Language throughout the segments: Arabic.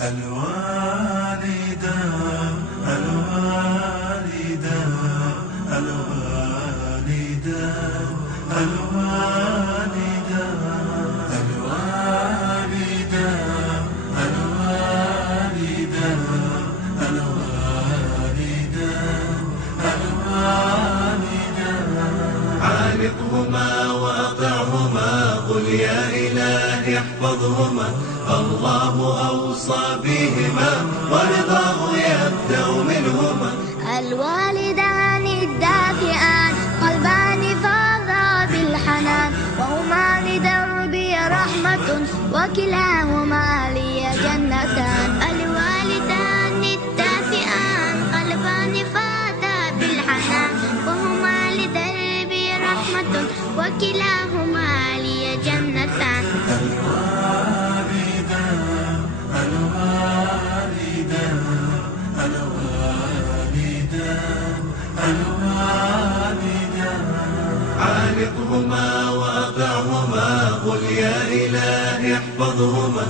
الوالدة الوالدة الوالدة الوالدة الوالدة الوالدة الوالدة الوالدة عانقهما وأطعهما قل يا إلهي احفظهما الله أوصى بهما ورضاه يبدأ منهما. الوالدان الدافئان قلبان فاضا بالحنان وهما لدربي رحمة وكلاهما لي جنتان. الوالدان الدافئان قلبان فاضا بالحنان وهما لدربي رحمة وكلاهما لي جنتان. عانقهما وأطعهما قل يا إلهي احفظهما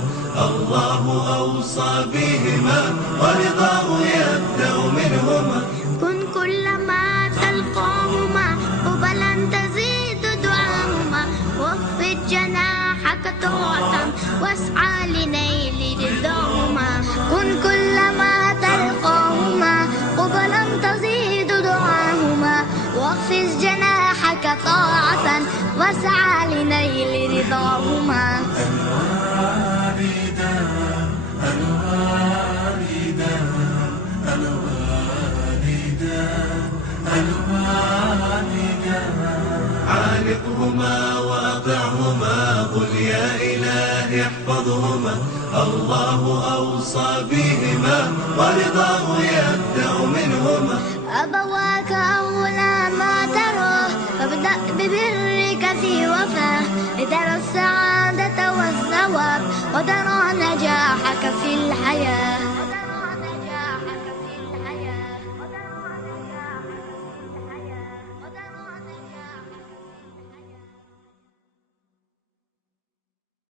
الله أوصى بهما ورضاه يبدأ منهما. كن كلما تلقاهما قبلا تزيد دعاهما واخفض جناحك طوعة واسعى لنيل رضاهما. كن كلما تلقاهما قبلا تزيد دعاهما واخفض جناحك طاعة واسعى لنيل رضاهما. الوالدة الوالدة الوالدة الوالدة عانقهما وأطعهما قل يا إلهي احفظهما الله أوصى بهما ورضاه يبدأ